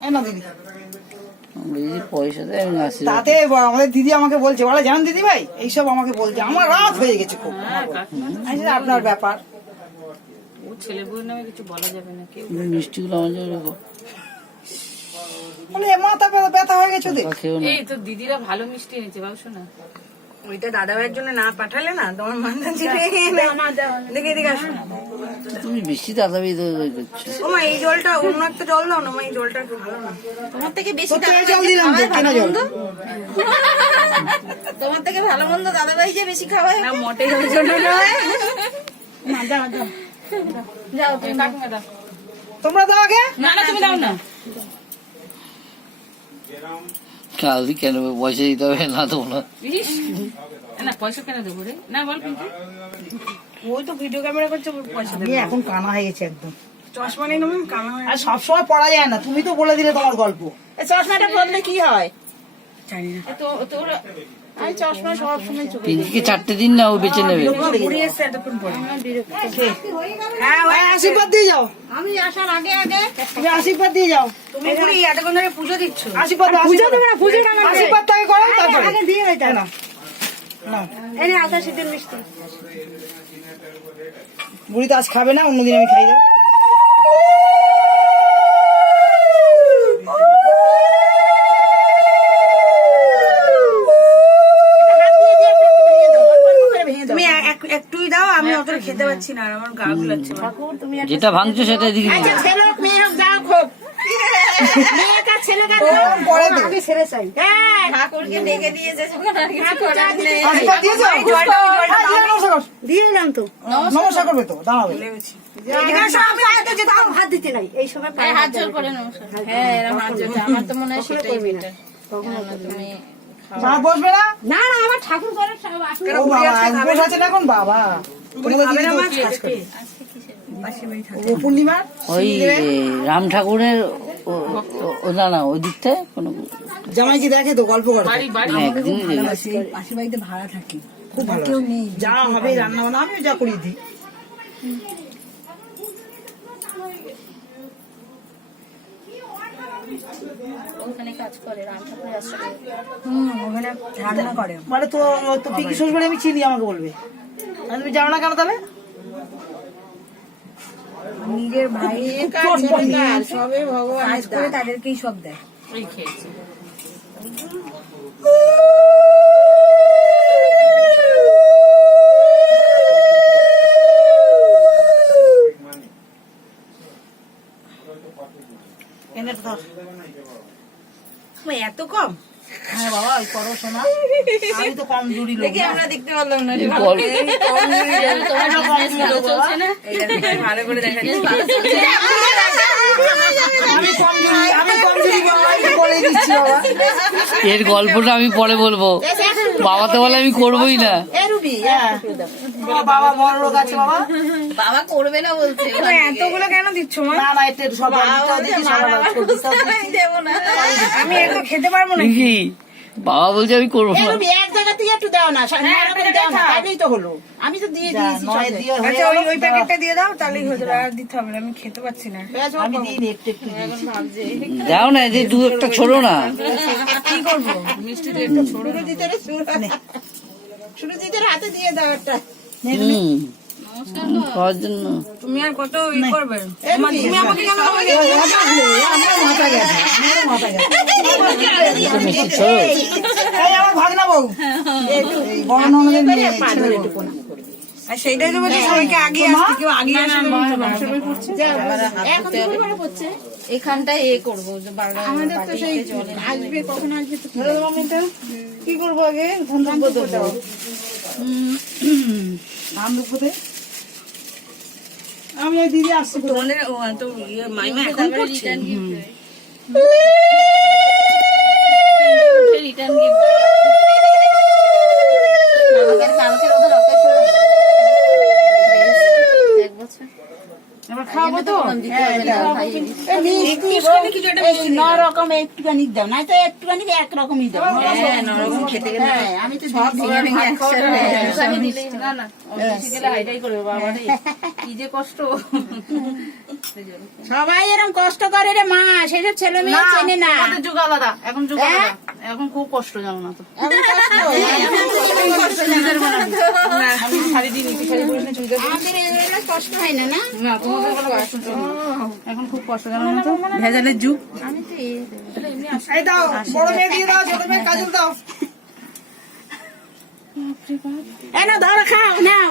না দিদি পয়সা দেয় আমি আসি। তাতে আমাদের দিদি আমাকে বলছে, বলে জানেন দিদি ভাই এইসব আমাকে বলছে, আমার রাত হয়ে গেছে খুব। আপনার ব্যাপার, ও ছেলে বউয়ের নামে কিছু বলা যাবে না। কেউ মিষ্টিগুলো আমার জন্য রেখো। মানে মাথা ব্যথা হয়ে গেছে ওদের। খেও না। এই তো দিদিরা ভালো মিষ্টি এনেছে বাবু শোনা। ওইটা দাদা ভাইয়ের জন্য না পাঠালে না তোমার মাথা চিড়ে দেখে দেখে আসো। তুমি বেশি দাদাবি করছো। ও মা এই জলটা অন্য একটা জল দাও না মা, এই জলটা একটু ভালো না। তোমার থেকে বেশি তোর থেকে জল দিলাম তো, কেনা জল। তোমার থেকে ভালো মন্দ দাদা ভাই যে বেশি খাওয়ায় না, মোটেই ওর জন্য নয়। না যাও যাও যাও তুমি কাকিমা দাও। তোমরা দাও আগে। না না তুমি দাও না। কাল কেন পয়সা দিতে হবে না তো না। ইস, না পয়সা কেন দেবো রে? না বল কিন্তু ওই তো ভিডিও ক্যামেরা করছে, পয়সা আমি এখন কানা হয়ে গেছে একদম। চশমা নেই তুমি কানা হয়ে আর সবসময় পড়া যায় না, তুমি তো বলে দিলে তোমার গল্প। এই চশমাটা পরলে কি হয়? জানি না। তো তোর আমি চশমা সব সময় চোখে পিঙ্কিকে 4টে দিন না, ও বেঁচে নেবে। ঘুরে এসছে এতক্ষণ পরে। হ্যাঁ ওই আশীর্বাদ দিয়ে যাও, আমি আসার আগে আগে তুমি আশীর্বাদ দিয়ে যাও। তুমি বুড়ি এতক্ষণ ধরে পুজো দিচ্ছ। আশীর্বাদ পুজো দেবে না, পুজো কেন দেবে? আশীর্বাদ তাকে করো, তারপরে আগে দিয়ে দেয় না না এই নে আকাশ শীতের মিষ্টি। বুড়ি তো আজ খাবে না, অন্যদিন আমি খাই দাও। তুমি একটুই দাও, আমি অতটা খেতে পারছি না, আর আমার গা গুলাচ্ছে। ঠাকুর তুমি যেটা ভাঙছো সেটা দিকে আচ্ছা ছেলে হোক মেয়ে হোক যাও খুব মেয়ে কাজ ছেলে কাজ পরে দেবো। আমি ছেড়ে চাই। হ্যাঁ ঠাকুরকে ডেকে দিয়েছে যখন আর কিছু করার নেই। আশীর্বাদ দিয়ে যাও। নমস্কার কর। দিয়ে দিলাম তো। নমস্কার করবে তো, দাঁড়াবে। এখানে সব আমি আগে যেতাম, হাত দিতে নাই এই সময় এই হাত জোর করে নমস্কার। হ্যাঁ এরকম হাত জোর। আমার তো মনে হয় সেটাই বেটার। তুমি মা বসবে না? না না আমার ঠাকুর করে সব আসলে ও বাবা, বসে আছেন এখন বাবা। তোমাদের দিদি তো কাজ করে। ও পূর্ণিমা ওই রাম ঠাকুরের ও না না ওই দিকটায় কোনো জামাই কি দেখে তো, গল্প করে তো। বাড়ি বাড়ি একদিনই দেখেছি। পাশে বাড়িতে ভাড়া থাকি। খুব ভালো যা হবে রান্না বান্না আমিও যা করিয়ে দিই। ওখানে কাজ করে রাম ঠাকুরের আশ্রমে। ওখানে রান্না করে। মানে তো তো পিকি শ্বশুর আমি চিনি, আমাকে বলবে। আর তুমি যাও না কেন তাহলে? নিজের ভাই সবে ভগবান কাজ করে তাদেরকেই সব দেয়। ওই খেয়েছে। এনে তো ধর। এত কম? হ্যাঁ বাবা ওই করো শোনা, আমি তো কম জুড়ি লোক দেখি না। আমরা দেখতে পারলাম না। বল। তোমার বিজনেস ভালো চলছে না? ভালো করে দেখা যাচ্ছে। আমি কম জুড়ি বাবা, আমি বলে দিচ্ছি বাবা। এর গল্পটা আমি পরে বলবো। বাবা তো বলে আমি করবোই না। এ রুবি, হ্যাঁ বাবা বড় লোক আছে বাবা। বাবা করবে না বলছে। এতগুলো কেন দিচ্ছ মা? না না একটু সব দেখি সব আমি দেবো না। আমি এত খেতে পারবো না। কি বাবা বলছে আমি করবো না। এক জায়গা থেকে একটু দাও না, দাও না, তাইলেই তো হলো। আমি তো দিয়ে দিয়েছি নয় দিয়ে হয়ে আচ্ছা গেল। ওই প্যাকেটটা দিয়ে দাও, তাহলেই হয়ে যাবে। আর দিতে হবে না, আমি খেতে পাচ্ছি না। আমি দিইনি, একটু একটু দিয়েছি। দাও না, যে দু একটা ছোড়ো না। কি করবো? মিষ্টি দিয়ে একটু ছোড়ো। শুরু দিতে হাতে দিয়ে দাও একটা। খাওয়ার জন্য তুমি আর কত করবে? তুমি আমাকে কেন বললে? আমার মাথা গেছে, আমার মাথা গেছে। মিষ্টি ছোড়ো। এই আমার ভাগনা বউ, এই বড় ননদের মেয়ে, ছেলে বউ। আর সেইটাই তো বলছি সবাইকে আগে আসতে, কেউ আগে আসে এখানটায় এ করবো যে আমাদের তো সেই আসবে, কখন আসবে তো ধরো তোমার মেয়েটা। কি করবো আগে? ধান দুব্বো দেবো। ধান দুব্বো দে। আমি ওই দিদি আসছি তো। তোমাদের তো মাইমা এখন করছে। Return gift. কালকে ওদের অকেশন এক বছর। এবার খাওয়াবো তো নরকম একটুখানি দাও, না তো একটুখানি একরকমই দাও। নরম খেতে গেলে হ্যাঁ, আমি তো সব না না বেশি গেলে হাইটাই করবে বাবা রে, কি যে কষ্ট। সবাই এরকম কষ্ট করে রে মা, সেসব ছেলে মেয়ে চেনে না। আমাদের যুগ আলাদা, এখন যুগ আলাদা, এখন খুব কষ্ট জানো না তো। আমি শাড়ি দিয়ে নিচ্ছি, শাড়ি পরে নিয়ে চুড়িদার পরে- আমাদের এগুলো কষ্ট হয় না, না? না তোমাদের কোনো কষ্ট নেই। এখন খুব কষ্ট জানো না তো, ভেজালের যুগ। আমি তো এই এই দাও, বড় মেয়ে দিয়ে দাও, ছোট মেয়ে কাজল দাও। না ধরো, খাও নাও।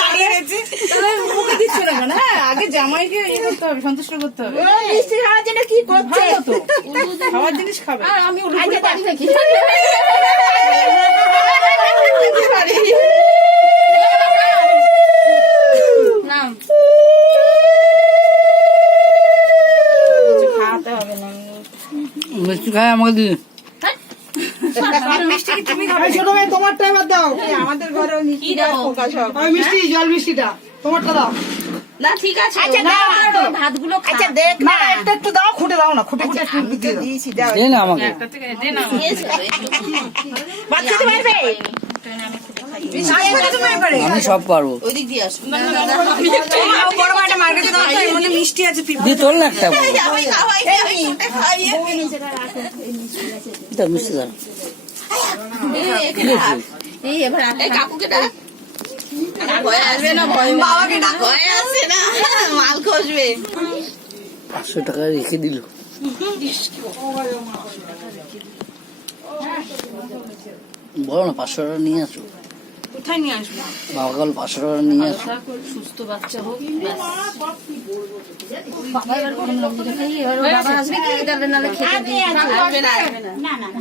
দাঁড়িয়ে গেছি। তাহলে মুখে দিচ্ছ না কেন? হ্যাঁ, আগে জামাইকে ইয়ে করতে হবে, সন্তুষ্ট করতে হবে। ও, মিষ্টি খাওয়ার জন্য কি করছে? ভালো তো, খাওয়ার জিনিস খাবে। আর আমি উঠে আজকে পড়ে পারি নাকি? না, কিছু খাওয়াতে হবে না। মিষ্টি খায় আমাকে দিন। মিষ্টি কি তুমি এই ছোট মেয়ে তোমারটা এবার দাও। আমাদের ঘরেও কি দেবো? ওই মিষ্টি, জল মিষ্টিটা তোমারটা দাও। না ঠিক আছে, আচ্ছা না, দাও, ভাতগুলো খা। আচ্ছা দেখ না না, একটু একটু দাও, খুঁটে দাও না, খুঁটে খুঁটে একটু একটু দিয়ে দাও। দিয়েছি, দাও। একটা থেকে দে না। বাচ্চা তো পারবে? আমি সব পারবো। ওইদিক দিয়ে আসো। বড় মাটা মার্কেটে দাও তো, এর মধ্যে মিষ্টি আছে দি তোর না একটা বলো। এটা মিষ্টি দাও। এই এবার কাকুকে ডাক। ভয় আসবে না, বাবাকে ডাক, ভয় আসছে না, মাল খসবে। 500 টাকা রেখে দিল। বলো না 500 টাকা নিয়ে আসো। কোথায় নিয়ে আসবো? বাবা কাল 500 টাকা নিয়ে আসো। সুস্থ বাচ্চা হোক, ব্যাস। বাবা এবার কোন লোক দেখে এবার বাবা আসবে কি, নাহলে খেতে দিই। আসবে না, আসবে না। না না না।